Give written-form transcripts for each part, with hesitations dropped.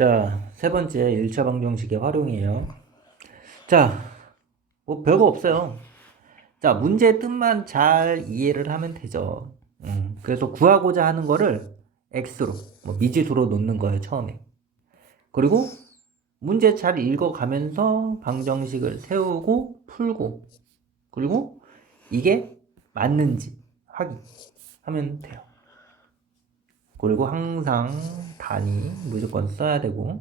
자, 세 번째 1차 방정식의 활용이에요. 자, 뭐 별거 없어요. 자, 문제의 뜻만 잘 이해를 하면 되죠. 그래서 구하고자 하는 거를 x로, 미지수로 놓는 거예요, 처음에. 그리고 문제 잘 읽어가면서 방정식을 세우고 풀고, 그리고 이게 맞는지 확인하면 돼요. 그리고 항상 단위 무조건 써야 되고.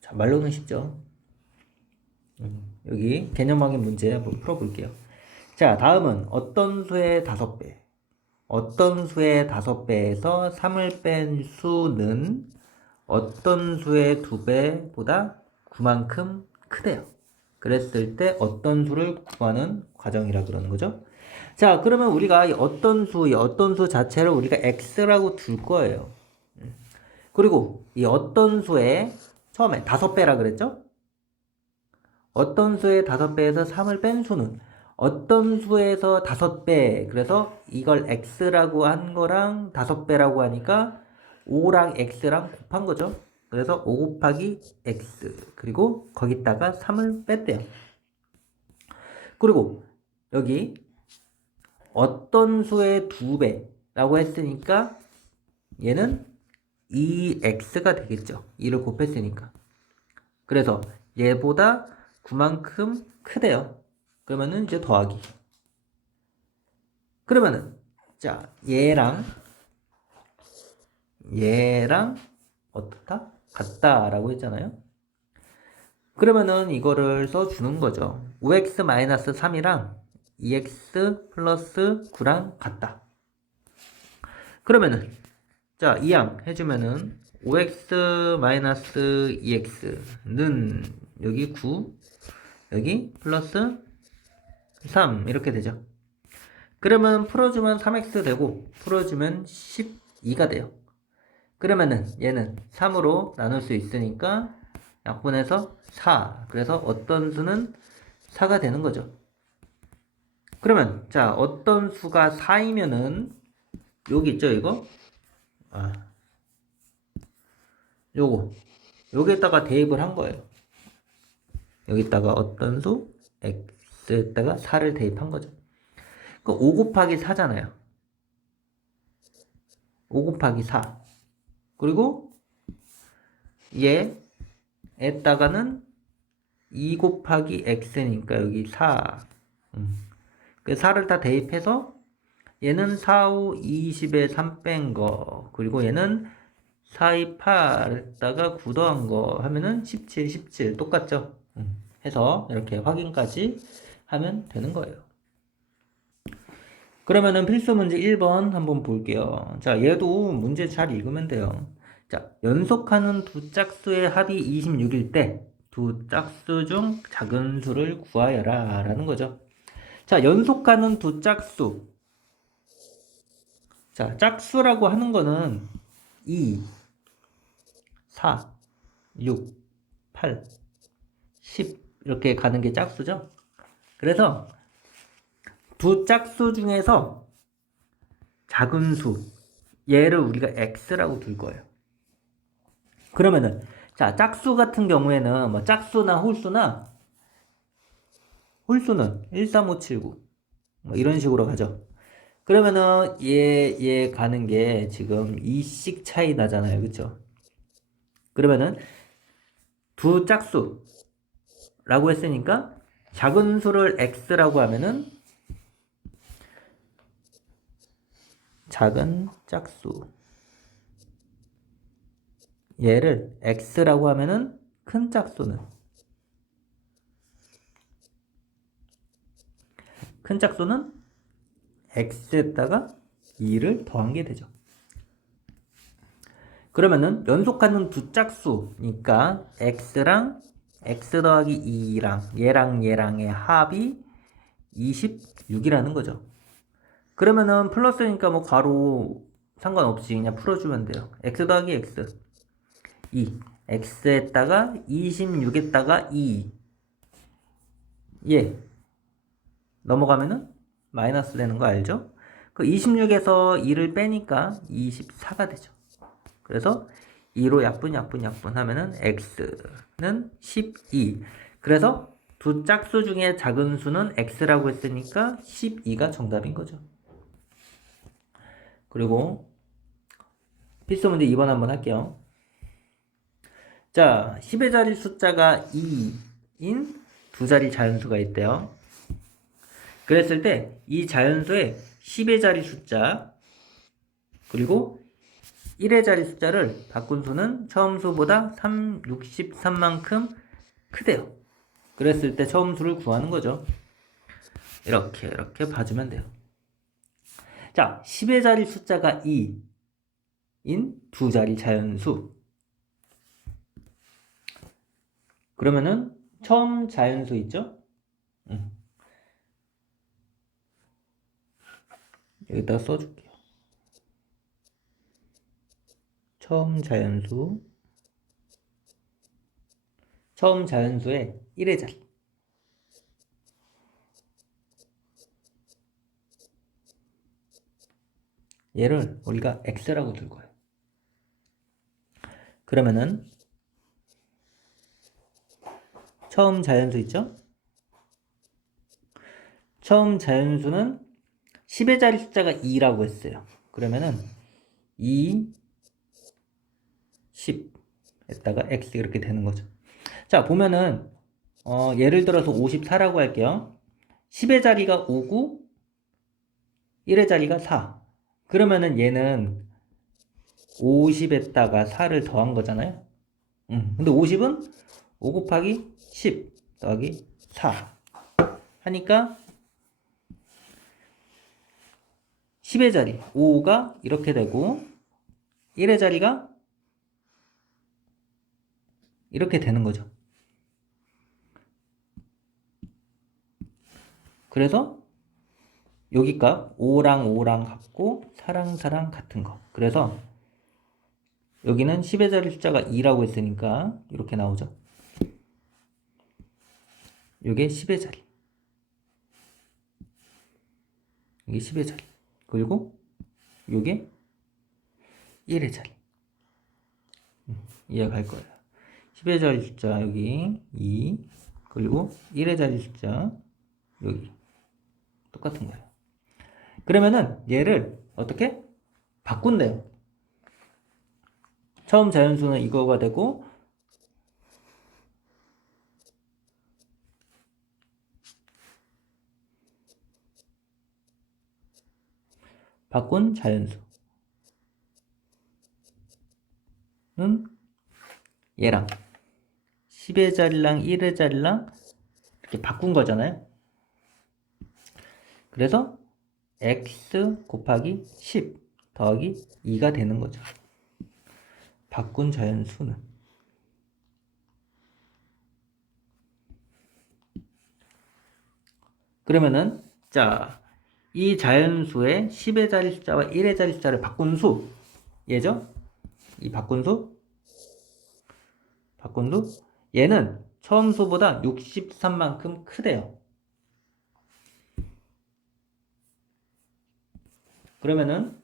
자, 말로는 쉽죠. 여기 개념 확인 문제 한번 풀어볼게요. 자, 다음은 어떤 수의 5배, 어떤 수의 5배에서 3을 뺀 수는 어떤 수의 2배보다 9만큼 크대요. 그랬을 때 어떤 수를 구하는 과정이라 그러는 거죠. 자, 그러면 우리가 이 어떤 수 자체를 우리가 x라고 둘 거예요. 그리고 이 어떤 수의 처음에 5배라 그랬죠? 어떤 수의 5배에서 3을 뺀 수는 어떤 수에서 5배, 그래서 이걸 x라고 한 거랑 5배라고 하니까 5랑 x랑 곱한 거죠. 그래서 5 곱하기 x, 그리고 거기다가 3을 뺐대요. 그리고 여기 어떤 수의 2배라고 했으니까 얘는 2x가 되겠죠. 2를 곱했으니까. 그래서 얘보다 9만큼 크대요. 그러면은 이제 더하기. 그러면은 자, 얘랑 어떻다? 같다라고 했잖아요. 그러면은 이거를 써주는 거죠. 5x-3이랑 2x 플러스 9랑 같다. 그러면은 자, 이항 해주면은 5x-2x는 여기 9, 여기 플러스 3 이렇게 되죠. 그러면 풀어주면 3x 되고 풀어주면 12가 돼요. 그러면은 얘는 3으로 나눌 수 있으니까 약분해서 4. 그래서 어떤 수는 4가 되는 거죠. 그러면 자, 어떤 수가 4이면은 여기 있죠, 이거? 여기에다가 대입을 한 거예요. 여기다가 어떤 수 x에다가 4를 대입한 거죠. 그 5 곱하기 4잖아요. 5 곱하기 4. 그리고 얘에다가는 2 곱하기 x니까 여기 4. 그 4를 다 대입해서 얘는 4, 5, 20에 3 뺀 거. 그리고 얘는 4, 2, 8에다가 9 더한 거 하면은 17, 17 똑같죠? 해서 이렇게 확인까지 하면 되는 거예요. 그러면은 필수 문제 1번 한번 볼게요. 자, 얘도 문제 잘 읽으면 돼요. 자, 연속하는 두 짝수의 합이 26일 때 두 짝수 중 작은 수를 구하여라 라는 거죠. 자, 연속하는 두 짝수. 자, 짝수라고 하는 거는 2, 4, 6, 8, 10 이렇게 가는 게 짝수죠. 그래서 두 짝수 중에서 작은 수, 얘를 우리가 x라고 둘 거예요. 그러면은 자, 짝수 같은 경우에는 뭐 짝수나 홀수는 13579 뭐 이런 식으로 가죠. 그러면은 얘 가는 게 지금 2씩 차이 나잖아요. 그쵸? 그러면은 두 짝수라고 했으니까 작은 수를 x라고 하면은 작은 짝수, 얘를 x라고 하면은 큰 짝수는 x에다가 2를 더한 게 되죠. 그러면은 연속하는 두 짝수니까 x랑 x 더하기 2랑 얘랑의 합이 26이라는 거죠. 그러면은 플러스니까 뭐 괄호 상관없이 그냥 풀어주면 돼요. x 더하기 x 2 x에다가 26에다가 2 예, 넘어가면은 마이너스 되는 거 알죠? 그 26에서 2를 빼니까 24가 되죠. 그래서 2로 약분 하면은 x는 12. 그래서 두 짝수 중에 작은 수는 x라고 했으니까 12가 정답인 거죠. 그리고 필수 문제 2번 한번 할게요. 자, 10의 자리 숫자가 2인 두 자리 자연수가 있대요. 그랬을 때 이 자연수의 10의 자리 숫자 그리고 1의 자리 숫자를 바꾼 수는 처음 수보다 63만큼 크대요. 그랬을 때 처음 수를 구하는 거죠. 이렇게 봐주면 돼요. 자, 10의 자리 숫자가 2인 두 자리 자연수. 그러면은 처음 자연수 있죠? 여기다가 써줄게요. 처음 자연수의 1의 자리. 얘를 우리가 x라고 둘 거예요. 그러면은 처음 자연수 있죠? 처음 자연수는 10의 자리 숫자가 2라고 했어요. 그러면은 2, 10 에다가 x 이렇게 되는 거죠. 자, 보면은 예를 들어서 54라고 할게요. 10의 자리가 5고 1의 자리가 4. 그러면은 얘는 50에다가 4를 더한 거잖아요. 근데 50은 5 곱하기 10 더하기 4 하니까 10의 자리 5가 이렇게 되고 1의 자리가 이렇게 되는 거죠. 그래서 여기 값 5랑 5랑 같고 4랑 4랑 같은 거. 그래서 여기는 10의 자리 숫자가 2라고 했으니까 이렇게 나오죠. 이게 10의 자리. 이게 10의 자리. 그리고 이게 1의 자리. 이해가 갈 거예요. 10의 자리 숫자 여기 2 그리고 1의 자리 숫자 여기 똑같은 거예요. 그러면은 얘를 어떻게 바꾼대요. 처음 자연수는 이거가 되고 바꾼 자연수는 얘랑 10의 자리랑 1의 자리랑 이렇게 바꾼 거잖아요. 그래서 x 곱하기 10 더하기 2가 되는 거죠. 바꾼 자연수는. 그러면은 자, 이 자연수의 10의 자리 숫자와 1의 자리 숫자를 바꾼 수 얘죠? 이 바꾼 수 얘는 처음 수보다 63만큼 크대요. 그러면은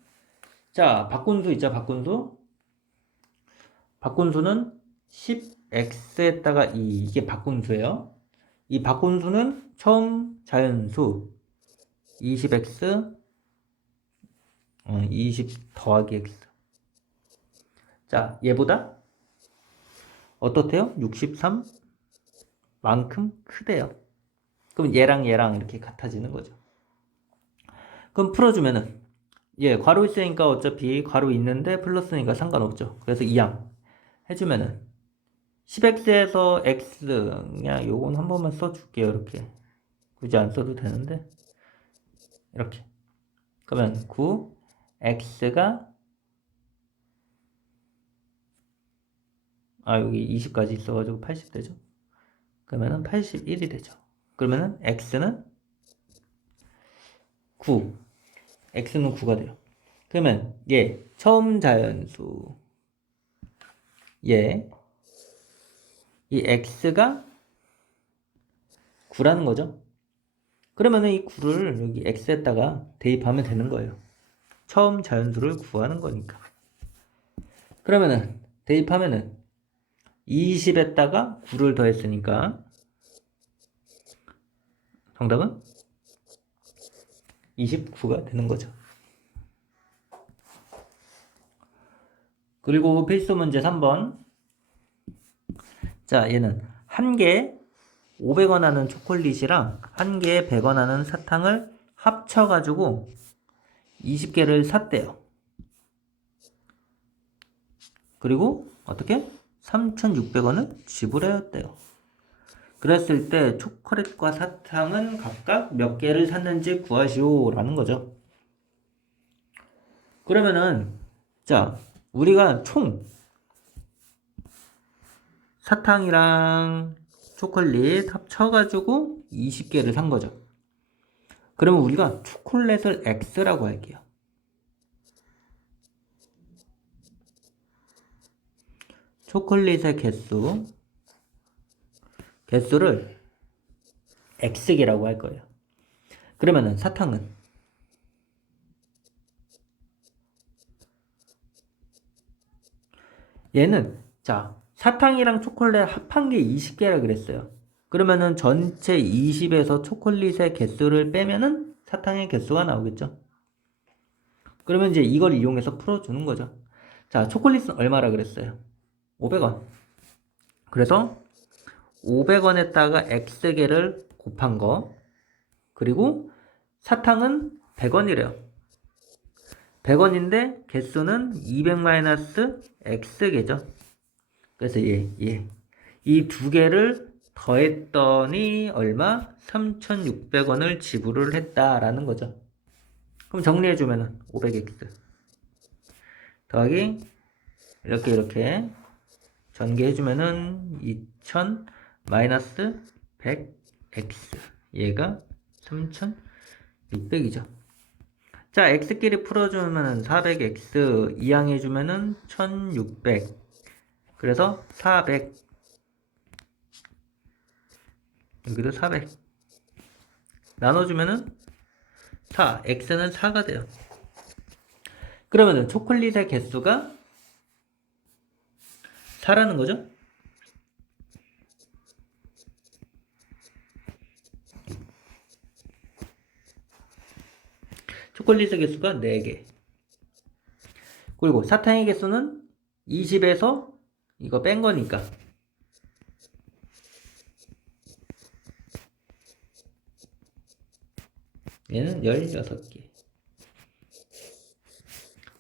자, 바꾼 수 있죠? 바꾼 수는 10x에다가 2 이게 바꾼 수예요. 이 바꾼 수는 처음 자연수 20x 20 더하기 x. 자, 얘보다 어떻대요? 63만큼 크대요. 그럼 얘랑 이렇게 같아지는 거죠. 그럼 풀어주면은 괄호 있으니까 어차피 괄호 있는데 플러스니까 상관없죠. 그래서 2항 해주면은 10x에서 x 그냥 요건 한 번만 써줄게요. 이렇게 굳이 안 써도 되는데 이렇게 그러면 9 x가 여기 20까지 있어가지고 80 되죠. 그러면은 81이 되죠. 그러면은 x는 9 x는 9가 돼요. 그러면 얘 처음 자연수 이 x가 9라는 거죠. 그러면은 이 9를 여기 x에다가 대입하면 되는 거예요. 처음 자연수를 구하는 거니까. 그러면은 대입하면은 20에다가 9를 더했으니까 정답은 29가 되는 거죠. 그리고 필수 문제 3번. 자, 얘는 한 개에 500원 하는 초콜릿이랑 한 개에 100원 하는 사탕을 합쳐가지고 20개를 샀대요. 그리고 어떻게? 3,600원을 지불하였대요. 그랬을 때 초콜릿과 사탕은 각각 몇 개를 샀는지 구하시오 라는 거죠. 그러면은 자, 우리가 총 사탕이랑 초콜릿 합쳐가지고 20개를 산 거죠. 그러면 우리가 초콜릿을 X라고 할게요. 초콜릿의 개수를 X개라고 할 거예요. 그러면은 사탕은 얘는 자, 사탕이랑 초콜릿 합한 게 20개라 그랬어요. 그러면은 전체 20에서 초콜릿의 개수를 빼면은 사탕의 개수가 나오겠죠. 그러면 이제 이걸 이용해서 풀어주는 거죠. 자, 초콜릿은 얼마라 그랬어요? 500원. 그래서 500원에다가 X개를 곱한 거, 그리고 사탕은 100원이래요. 100원인데 개수는 200-X개죠. 그래서 이 두 개를 더했더니 얼마? 3,600원을 지불을 했다라는 거죠. 그럼 정리해주면은 500X 더하기 이렇게 전개해주면은 2000 마이너스 100X 얘가 3,600이죠. 자, X끼리 풀어주면은 400X 이항해주면은 1,600 그래서 400 여기도 400 나눠주면은 4 X는 4가 돼요. 그러면은 초콜릿의 개수가 4라는 거죠. 초콜릿의 개수가 4개. 그리고 사탕의 개수는 20에서 이거 뺀 거니까 얘는 16개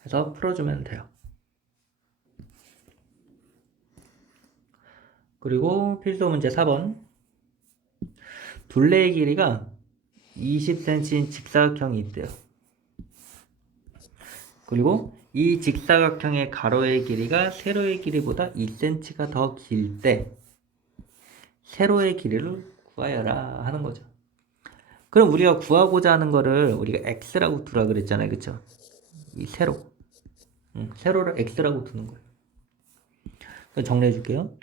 해서 풀어주면 돼요. 그리고 필수 문제 4번. 둘레의 길이가 20cm인 직사각형이 있대요. 그리고 이 직사각형의 가로의 길이가 세로의 길이보다 2cm가 더 길 때 세로의 길이를 구하여라 하는 거죠. 그럼 우리가 구하고자 하는 거를 우리가 x라고 두라 그랬잖아요. 그쵸? 이 세로를 x라고 두는 거예요. 정리해 줄게요.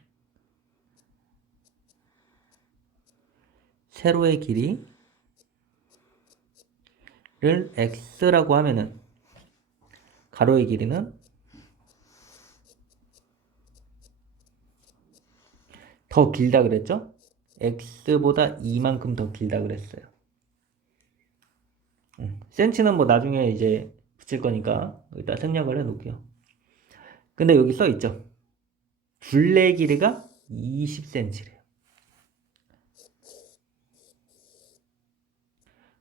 세로의 길이를 x라고 하면은 가로의 길이는 더 길다 그랬죠? x보다 2만큼 더 길다 그랬어요. 센치는 뭐 나중에 이제 붙일 거니까 여기다 생략을 해 놓을게요. 근데 여기 써 있죠. 둘레 길이가 20cm래요.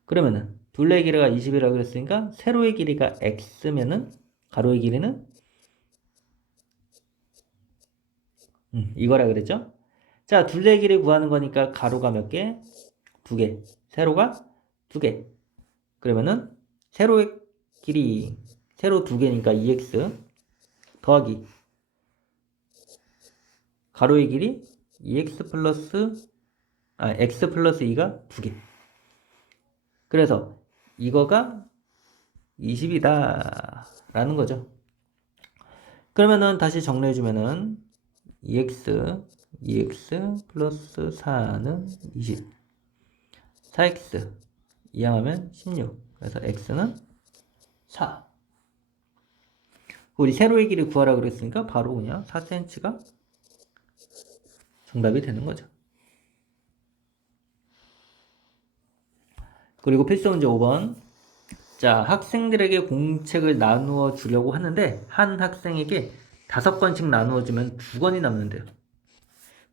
그러면은 둘레 길이가 20이라고 그랬으니까 세로의 길이가 x면은 가로의 길이는 이거라 그랬죠? 자, 둘레 길이 구하는 거니까 가로가 몇 개? 2개. 세로가 2개. 그러면은 세로의 길이 세로 2개니까 2x 더하기 가로의 길이 2x 플러스 x 플러스 2가 2개. 그래서 이거가 20이다 라는 거죠. 그러면은 다시 정리해주면은 2x 플러스 4는 20 4x 이항하면 16 그래서 x는 4 우리 세로의 길이 구하라 그랬으니까 바로 그냥 4cm가 정답이 되는 거죠. 그리고 필수 문제 5번. 자, 학생들에게 공책을 나누어 주려고 하는데 한 학생에게 5권씩 나누어 주면 2권이 남는데요.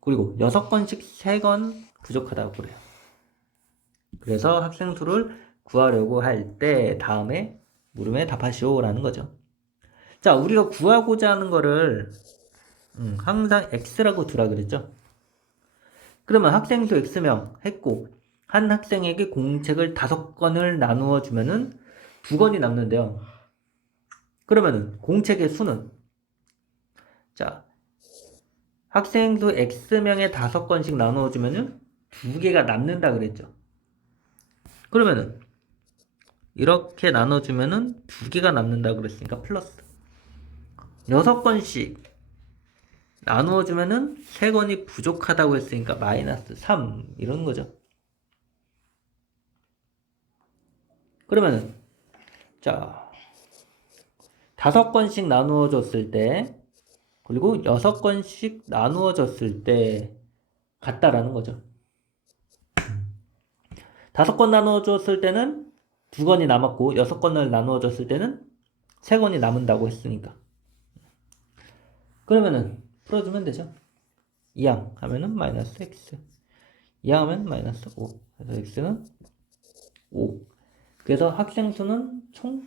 그리고 6권씩 3권 부족하다고 그래요. 그래서 학생 수를 구하려고 할 때 다음에 물음에 답하시오라는 거죠. 자, 우리가 구하고자 하는 거를 항상 x라고 두라 그랬죠. 그러면 학생 수 x명 했고 한 학생에게 공책을 5권을 나누어 주면은 2권이 남는데요. 그러면은 공책의 수는, 자, 학생 수 x명에 5권씩 나누어 주면은 2개가 남는다 그랬죠. 그러면은 이렇게 나눠주면은 2개가 남는다 그랬으니까 플러스 6권씩 나누어주면은 3권이 부족하다고 했으니까 마이너스 3 이런 거죠. 그러면은 자, 5권씩 나누어줬을 때 그리고 6권씩 나누어줬을 때 같다라는 거죠. 5권 나누어줬을 때는 2권이 남았고 6권을 나누어줬을 때는 3권이 남는다고 했으니까. 그러면은 풀어주면 되죠. 2항 하면은 마이너스 x, 2항 하면 마이너스 5. 그래서 x는 5. 그래서 학생 수는 총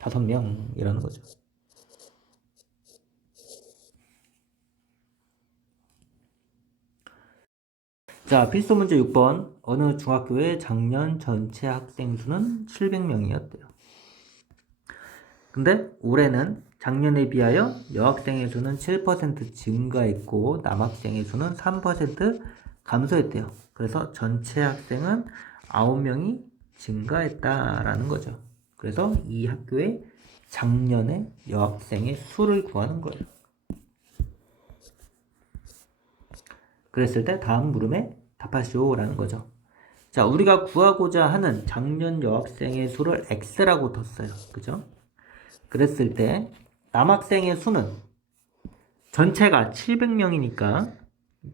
5명이라는 거죠. 자, 필수 문제 6번. 어느 중학교의 작년 전체 학생 수는 700명이었대요. 근데 올해는 작년에 비하여 여학생의 수는 7% 증가했고 남학생의 수는 3% 감소했대요. 그래서 전체 학생은 9명이 증가했다라는 거죠. 그래서 이 학교의 작년에 여학생의 수를 구하는 거예요. 그랬을 때 다음 물음에 답하시오라는 거죠. 자, 우리가 구하고자 하는 작년 여학생의 수를 x라고 뒀어요. 그죠? 그랬을 때 남학생의 수는 전체가 700명이니까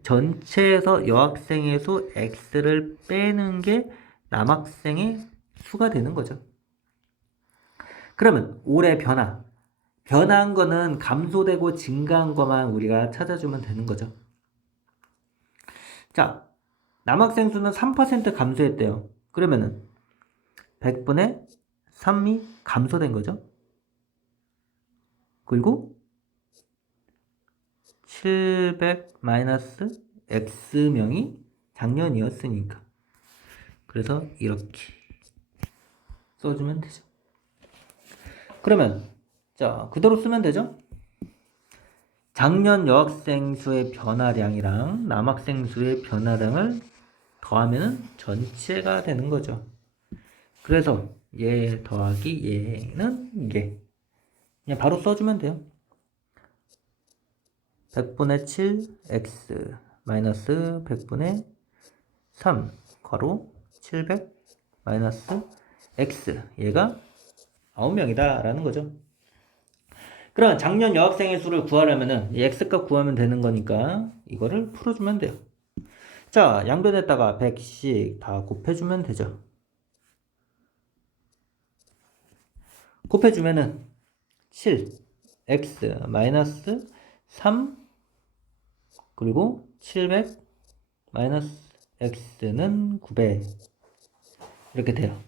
전체에서 여학생의 수 x를 빼는 게 남학생의 수가 되는 거죠. 그러면 올해 변화한 거는 감소되고 증가한 것만 우리가 찾아주면 되는 거죠. 자, 남학생 수는 3% 감소했대요. 그러면은 100분의 3이 감소된 거죠. 그리고 700 마이너스 x명이 작년이었으니까. 그래서 이렇게 써주면 되죠. 그러면 자, 그대로 쓰면 되죠. 작년 여학생 수의 변화량이랑 남학생 수의 변화량을 더하면 전체가 되는 거죠. 그래서 얘 더하기 얘는 얘. 그냥 바로 써주면 돼요. 100분의 7x 마이너스 100분의 3 괄호 700 마이너스 x. 얘가 9명이다 라는 거죠. 그럼 작년 여학생의 수를 구하려면은 x값 구하면 되는 거니까 이거를 풀어주면 돼요. 자, 양변에다가 100씩 다 곱해주면 되죠. 곱해주면은 7x 마이너스 3 그리고 700 마이너스 x는 900 이렇게 돼요.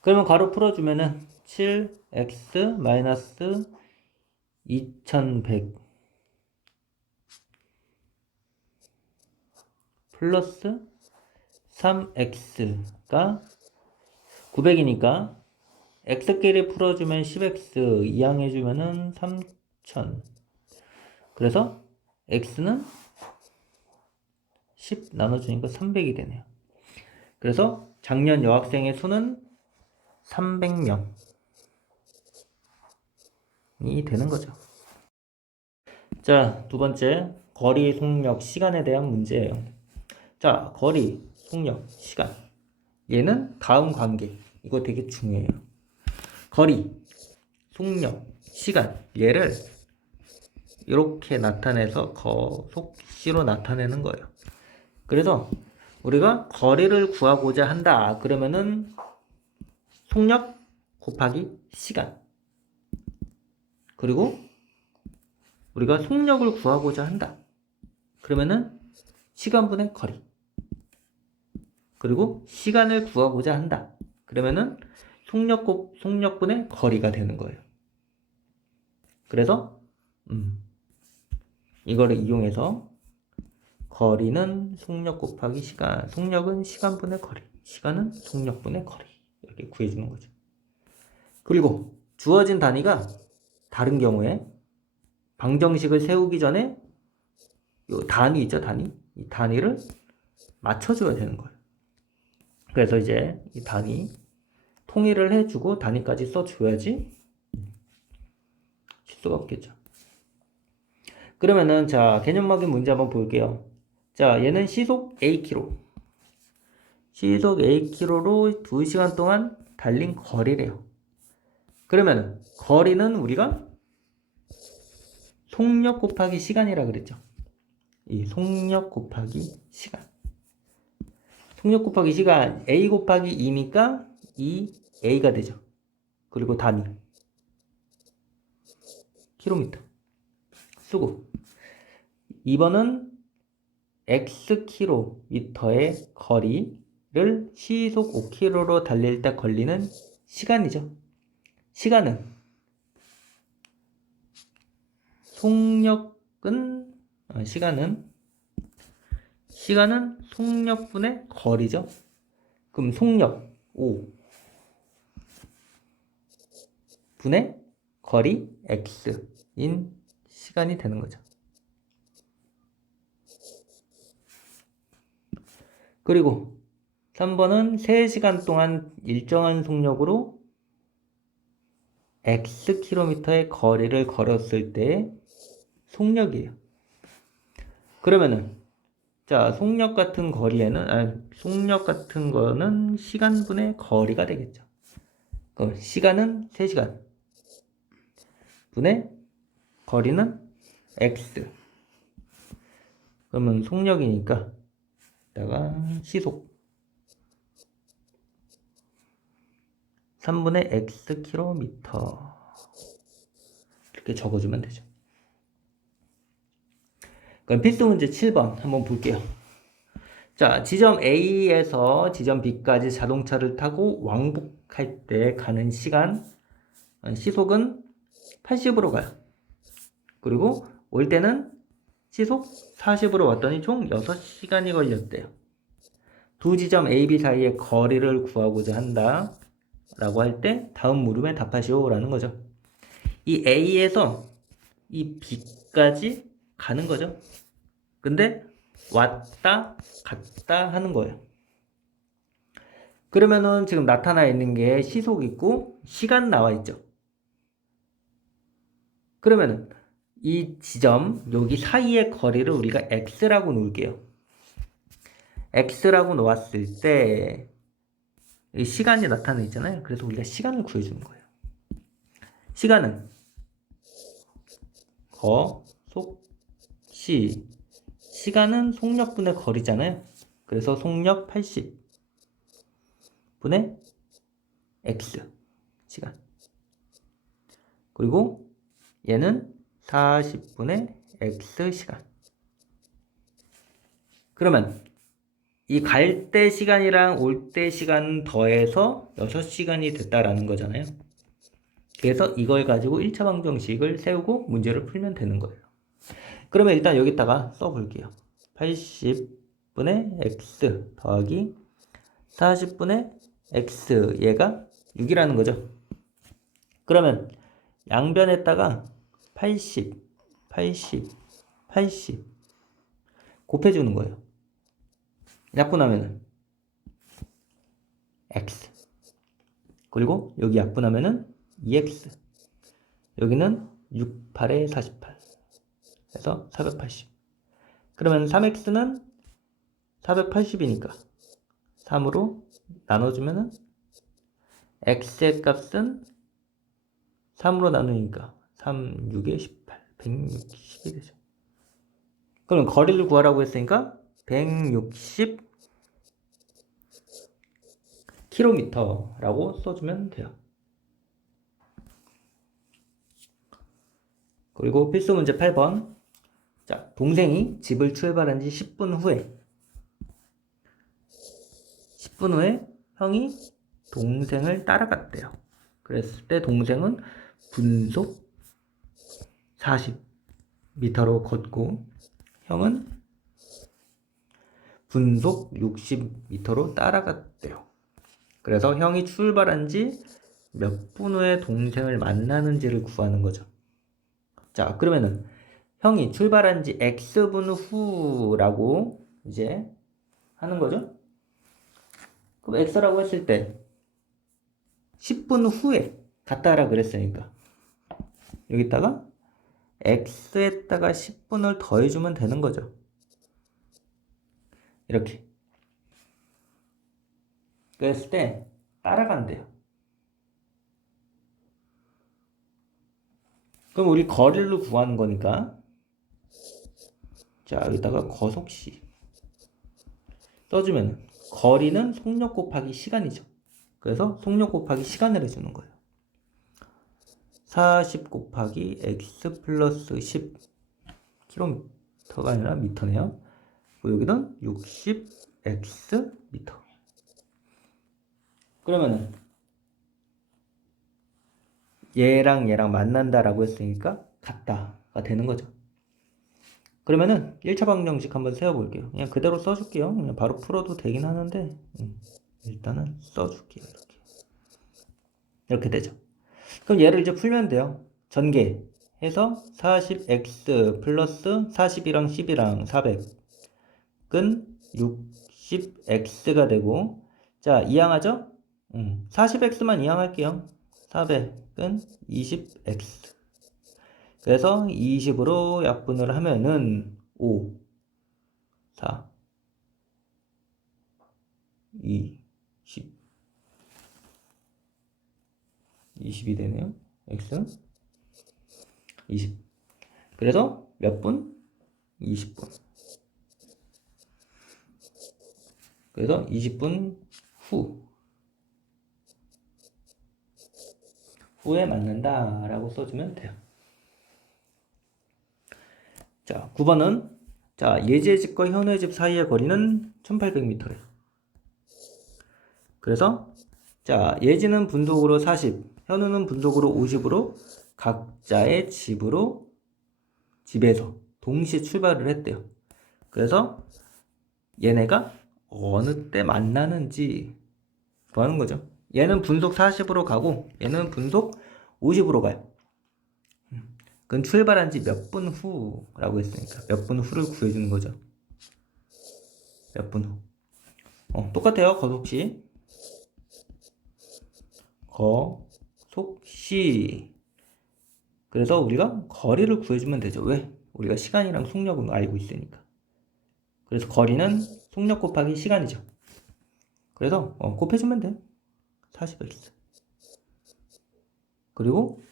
그러면 괄호 풀어주면은 7x 마이너스 2100 플러스 3x가 900이니까 x끼리 풀어주면 10x 이항해주면은 3000. 그래서 x는 10 나눠주니까 300이 되네요. 그래서 작년 여학생의 수는 300명이 되는 거죠. 자, 두 번째 거리, 속력, 시간에 대한 문제예요. 자, 거리, 속력, 시간. 얘는 다음 관계. 이거 되게 중요해요. 거리, 속력, 시간, 얘를 이렇게 나타내서 거속시로 나타내는 거예요. 그래서 우리가 거리를 구하고자 한다. 그러면은 속력 곱하기 시간. 그리고 우리가 속력을 구하고자 한다. 그러면은 시간분의 거리. 그리고 시간을 구하고자 한다. 그러면은 속력분의 거리가 되는 거예요. 그래서 이거를 이용해서 거리는 속력 곱하기 시간, 속력은 시간분의 거리, 시간은 속력분의 거리 이렇게 구해주는 거죠. 그리고 주어진 단위가 다른 경우에 방정식을 세우기 전에 이 단위 있죠, 단위? 이 단위를 맞춰줘야 되는 거예요. 그래서 이제 이 단위 통일을 해주고 단위까지 써줘야지 실수가 없겠죠. 그러면은 자, 개념막인 문제 한번 볼게요. 자, 얘는 시속 Akm. 시속 Akm로 2시간 동안 달린 거리래요. 그러면은 거리는 우리가 속력 곱하기 시간이라 그랬죠. 이 속력 곱하기 시간. 속력 곱하기 시간 A 곱하기 2니까 2A가 되죠. 그리고 단위 킬로미터 쓰고 2번은 X킬로미터의 거리를 시속 5km로 달릴 때 걸리는 시간이죠. 시간은 시간은 속력분의 거리죠. 그럼 속력 5 분의 거리 X인 시간이 되는 거죠. 그리고 3번은 3시간 동안 일정한 속력으로 X킬로미터의 거리를 걸었을 때의 속력이에요. 그러면은 자, 속력 같은 거는 시간분의 거리가 되겠죠. 그럼 시간은 3시간 분의 거리는 X. 그러면 속력이니까 다가 시속 3분의 X킬로미터 이렇게 적어주면 되죠. 그럼 필수 문제 7번 한번 볼게요. 자, 지점 A에서 지점 B까지 자동차를 타고 왕복할 때 가는 시간, 시속은 80으로 가요. 그리고 올 때는 시속 40으로 왔더니 총 6시간이 걸렸대요. 두 지점 A, B 사이의 거리를 구하고자 한다 라고 할 때 다음 물음에 답하시오 라는 거죠. 이 A에서 이 B까지 가는 거죠. 근데 왔다 갔다 하는 거예요. 그러면은 지금 나타나 있는 게 시속 있고 시간 나와 있죠. 그러면은 이 지점 여기 사이의 거리를 우리가 X라고 놓을게요. X라고 놓았을 때 시간이 나타나 있잖아요. 그래서 우리가 시간을 구해주는 거예요. 시간은 시간은 속력분의 거리잖아요. 그래서 속력 80 분의 X 시간. 그리고 얘는 40분의 X 시간. 그러면 이 갈 때 시간이랑 올 때 시간 더해서 6시간이 됐다라는 거잖아요. 그래서 이걸 가지고 1차 방정식을 세우고 문제를 풀면 되는 거예요. 그러면 일단 여기다가 써볼게요. 80분의 X 더하기 40분의 X 얘가 6이라는 거죠. 그러면 양변에다가 80 곱해주는 거예요. 약분하면은 X 그리고 여기 약분하면은 2X 여기는 6, 8에 48 해서 480 그러면 3X는 480이니까 3으로 나눠주면은 X의 값은 3으로 나누니까 3, 6에 18, 160이 되죠. 그럼 거리를 구하라고 했으니까 160km라고 써주면 돼요. 그리고 필수 문제 8번. 자, 동생이 집을 출발한 지 10분 후에 형이 동생을 따라갔대요. 그랬을 때 동생은 분속 40m로 걷고 형은 분속 60m로 따라갔대요. 그래서 형이 출발한 지 몇 분 후에 동생을 만나는지를 구하는 거죠. 자, 그러면은 형이 출발한 지 X분 후라고 이제 하는 거죠. 그럼 X라고 했을 때 10분 후에 갔다라 그랬으니까 여기다가 X에다가 10분을 더해주면 되는 거죠. 이렇게. 그랬을 때 따라간대요. 그럼 우리 거리를 구하는 거니까 자, 여기다가 거속시 써주면 거리는 속력 곱하기 시간이죠. 그래서 속력 곱하기 시간을 해주는 거예요. 40 곱하기 x 플러스 10 km가 아니라 미터네요. 여기는 60x 미터. 그러면은 얘랑 만난다라고 했으니까 같다가 되는 거죠. 그러면은 1차 방정식 한번 세워볼게요. 그냥 그대로 써줄게요. 그냥 바로 풀어도 되긴 하는데 일단은 써줄게요. 이렇게 되죠. 그럼 얘를 이제 풀면 돼요. 전개해서 40x 플러스 40이랑 10이랑 400은 60x가 되고, 자, 이항하죠? 40x만 이항할게요. 400은 20x. 그래서 20으로 약분을 하면은 5, 4, 2, 10. 20이 되네요. x는 20. 그래서 몇 분? 20분. 그래서 20분 후에 맞는다 라고 써주면 돼요. 자, 9번은 자, 예지의 집과 현우의 집 사이의 거리는 1800m래요. 그래서 자, 예지는 분속으로 40, 현우는 분속으로 50으로 각자의 집에서 동시에 출발을 했대요. 그래서 얘네가 어느 때 만나는지 구하는 거죠. 얘는 분속 40으로 가고 얘는 분속 50으로 가요. 그건 출발한 지 몇 분 후라고 했으니까 몇 분 후를 구해주는 거죠. 몇 분 후. 똑같아요. 거속시. 그래서 우리가 거리를 구해주면 되죠. 왜? 우리가 시간이랑 속력은 알고 있으니까. 그래서 거리는 속력 곱하기 시간이죠. 그래서 곱해주면 돼. 40x. 그리고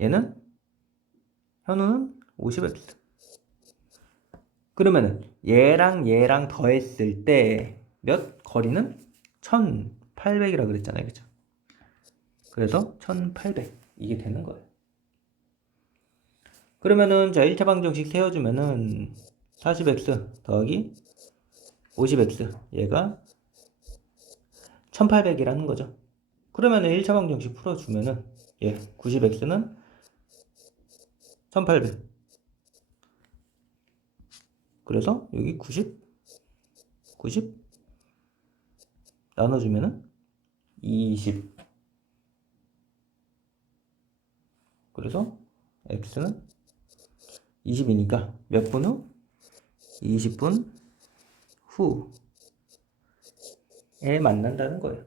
얘는 현우는 50x. 그러면은 얘랑 더했을 때 몇? 거리는 1800이라 그랬잖아요. 그죠? 그래서 1800 이게 되는 거예요. 그러면은 자 1차 방정식 세워주면은 40x 더하기 50x 얘가 1800이라는 거죠. 그러면은 1차 방정식 풀어주면은 90x는 1800. 그래서 여기 90 나눠주면은 20. 그래서 x는 20이니까 몇 분 후? 20분 후에 만난다는 거예요.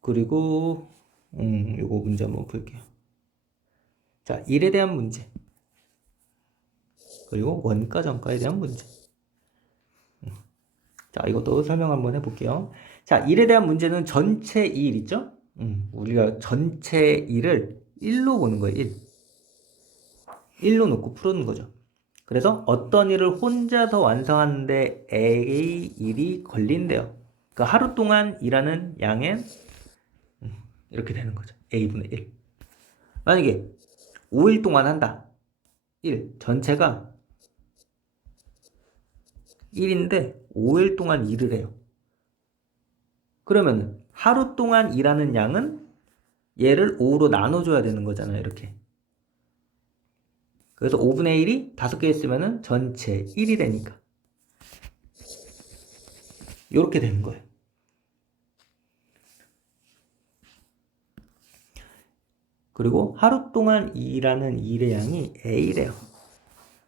그리고 요거 문제 한번 볼게요. 자, 1에 대한 문제. 그리고 원가 정가에 대한 문제. 자, 이것도 설명 한번 해볼게요. 자, 1에 대한 문제는 전체 2일 있죠? 우리가 전체 1을 1로 보는 거예요. 1로 놓고 풀어는 거죠. 그래서 어떤 일을 혼자서 완성하는데 A 일이 걸린대요. 그러니까 하루 동안 일하는 양은 이렇게 되는 거죠. A분의 1. 만약에 5일 동안 한다. 1. 전체가 1인데 5일 동안 일을 해요. 그러면 하루 동안 일하는 양은 얘를 5로 나눠줘야 되는 거잖아요. 이렇게. 그래서 5분의 1이 5개 있으면 전체 1이 되니까. 이렇게 되는 거예요. 그리고 하루 동안 일하는 일의 양이 A래요.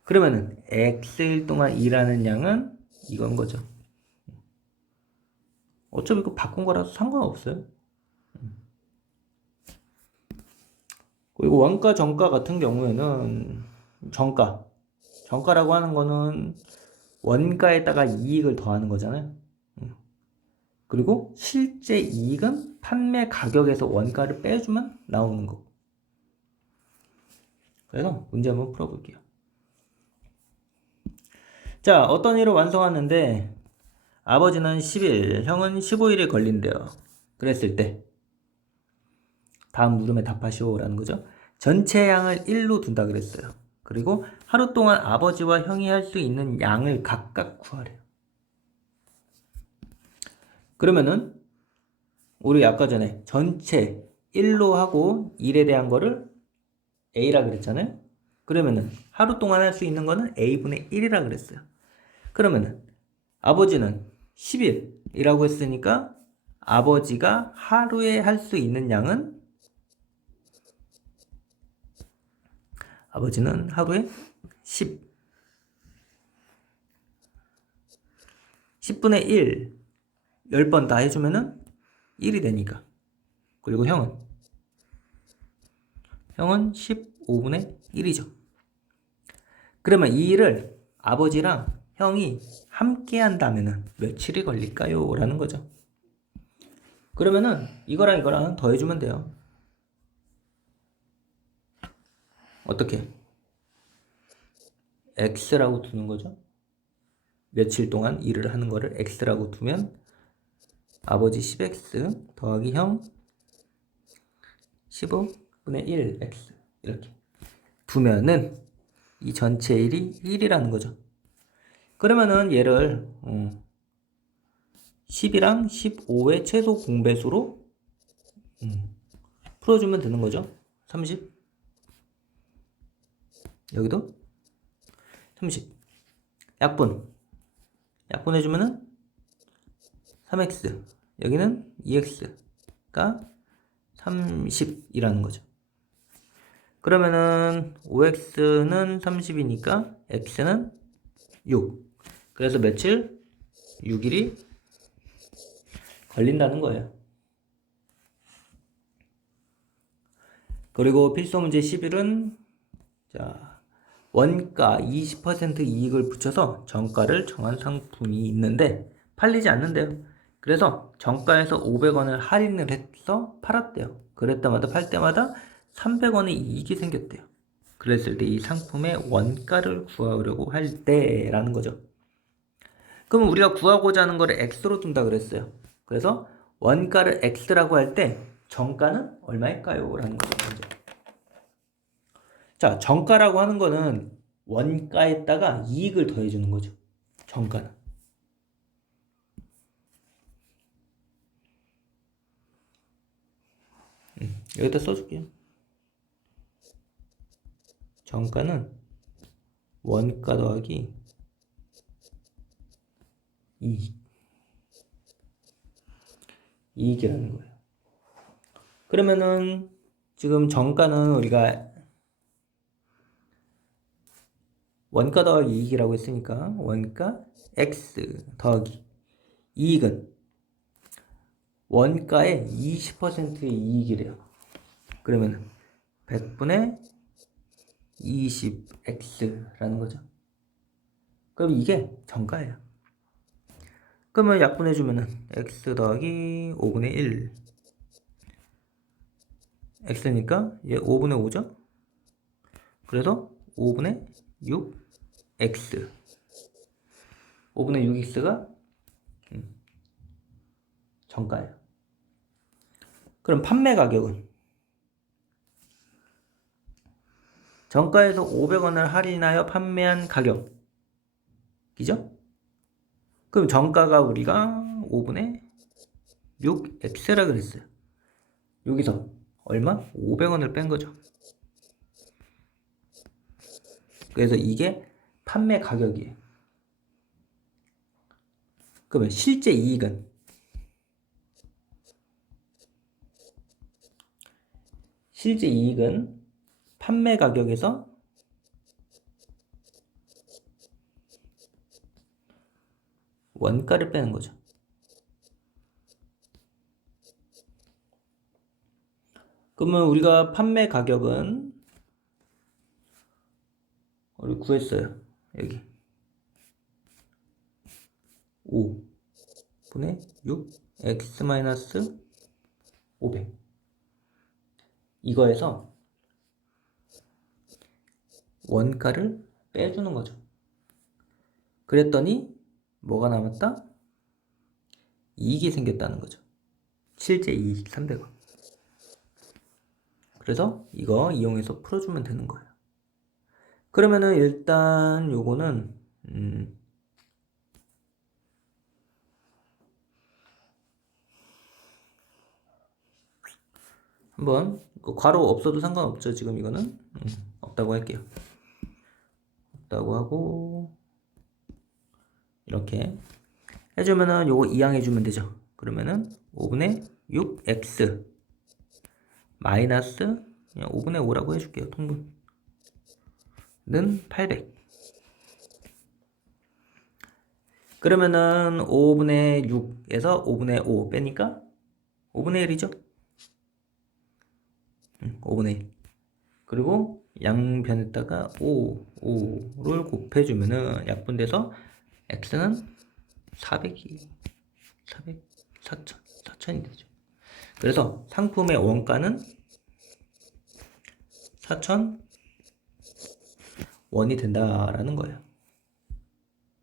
그러면은 X일 동안 일하는 양은 이건 거죠. 어차피 이거 바꾼 거라서 상관없어요. 그리고 원가, 정가 같은 경우에는 정가라고 하는 거는 원가에다가 이익을 더하는 거잖아요. 그리고 실제 이익은 판매 가격에서 원가를 빼주면 나오는 거고. 그래서 문제 한번 풀어볼게요. 자, 어떤 일을 완성하는데 아버지는 10일, 형은 15일에 걸린대요. 그랬을 때 다음 물음에 답하시오 라는 거죠. 전체 양을 1로 둔다 그랬어요. 그리고 하루 동안 아버지와 형이 할 수 있는 양을 각각 구하래요. 그러면은 우리 아까 전에 전체 1로 하고 1에 대한 거를 A라 그랬잖아요. 그러면은 하루 동안 할 수 있는 거는 A분의 1이라 그랬어요. 그러면은 아버지는 10일이라고 했으니까 아버지가 하루에 할 수 있는 양은 아버지는 하루에 10분의 1 10번 다 해주면은 1이 되니까. 그리고 형은 15분의 1이죠. 그러면 이 일을 아버지랑 형이 함께 한다면은 며칠이 걸릴까요? 라는 거죠. 그러면은 이거랑 이거랑 더해주면 돼요. 어떻게? X라고 두는 거죠. 며칠 동안 일을 하는 거를 X라고 두면 아버지 10X 더하기 형 15분의 1X 이렇게 두면은 이 전체 일이 1이라는 거죠. 그러면은 얘를 10이랑 15의 최소 공배수로 풀어주면 되는 거죠. 30 여기도 30 약분해주면은 3x 여기는 2x가 30이라는 거죠. 그러면은 5x는 30이니까 x는 6. 그래서 며칠? 6일이 걸린다는 거예요. 그리고 필수 문제 11은 자, 원가 20% 이익을 붙여서 정가를 정한 상품이 있는데 팔리지 않는데요. 그래서 정가에서 500원을 할인을 해서 팔았대요. 그랬다마다 팔 때마다 300원의 이익이 생겼대요. 그랬을 때 이 상품의 원가를 구하려고 할 때라는 거죠. 그럼 우리가 구하고자 하는 거를 X로 둔다 그랬어요. 그래서 원가를 X라고 할 때 정가는 얼마일까요? 라는 거죠. 먼저. 자, 정가라고 하는 거는 원가에다가 이익을 더해주는 거죠. 정가는. 여기다 써줄게요. 정가는 원가 더하기 이익이라는 거예요. 그러면은 지금 정가는 우리가 원가 더하기 이익이라고 했으니까 원가 X 더하기 이익은 원가의 20%의 이익이래요. 그러면 100분의 20x라는 거죠. 그럼 이게 정가예요. 그러면 약분해주면은 x 더하기 5분의 1 x니까 얘 5분의 5죠? 그래서 5분의 6x 5분의 6x가 정가예요. 그럼 판매 가격은 정가에서 500원을 할인하여 판매한 가격이죠? 그럼 정가가 우리가 5분의 6x라 그랬어요. 여기서 얼마? 500원을 뺀 거죠. 그래서 이게 판매 가격이에요. 그러면 실제 이익은 판매 가격에서 원가를 빼는 거죠. 그러면 우리가 판매 가격은 우리 구했어요. 여기 5분의 6 x 마이너스 500 이거에서 원가를 빼주는 거죠. 그랬더니 뭐가 남았다? 이익이 생겼다는 거죠. 실제 이익 300원. 그래서 이거 이용해서 풀어주면 되는 거예요. 그러면은 일단 요거는 한번 괄호 없어도 상관없죠. 지금 이거는 없다고 할게요. 없다고 하고 이렇게 해주면은 요거 이항해주면 되죠. 그러면은 5분의 6x 마이너스 그냥 5분의 5라고 해줄게요. 통분은 800. 그러면은 5분의 6에서 5분의 5 빼니까 5분의 1이죠. 5분의 1. 그리고 양변에다가 5를 곱해주면은 약분돼서 x는 400이 4천이 되죠. 그래서 상품의 원가는 4,000원이 된다라는 거예요.